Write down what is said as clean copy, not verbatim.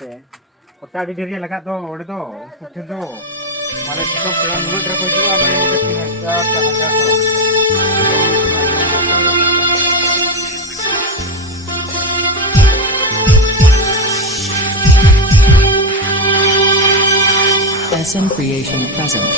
ᱦᱮᱸᱥᱮ ᱠᱚᱛᱟ ᱟᱹᱰᱤ ᱰᱷᱮᱨ ᱜᱮ ᱞᱟᱜᱟᱜ ᱫᱚ ᱚᱸᱰᱮ ᱫᱚ ᱩᱱᱠᱩ ᱴᱷᱮᱱ ᱫᱚ ᱢᱟᱱᱮ ᱡᱚᱛᱚ ᱯᱮᱲᱟ ᱱᱩᱱᱟᱹᱜ ᱰᱷᱮᱨ ᱠᱚ ᱦᱤᱡᱩᱜᱼᱟ ᱢᱟᱱᱮ 3,000 4,000 SM Creation present.